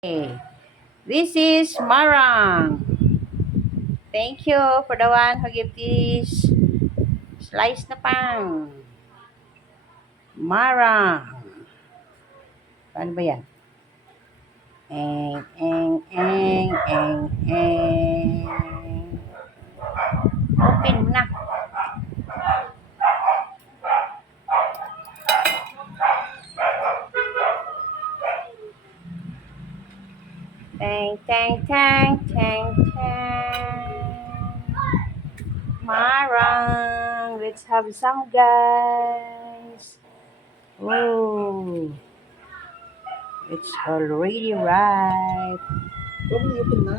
Okay. This is Marang. Thank you for the one who give this slice na pang. Marang. Paano ba yan? Eng. Open na. Tang. Marang. Let's have some, guys. Oh, it's already ripe. Huwag mo ipin na.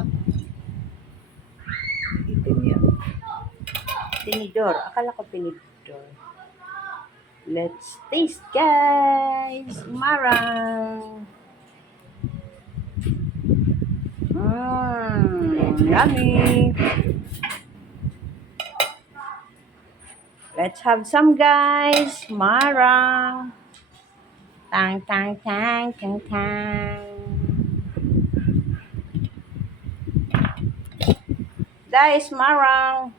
Ipin yan. Tinidor. Akala ko tinidor. Let's taste, guys. Marang. Yummy. Let's have some, guys. Marang. Tang. That is marang.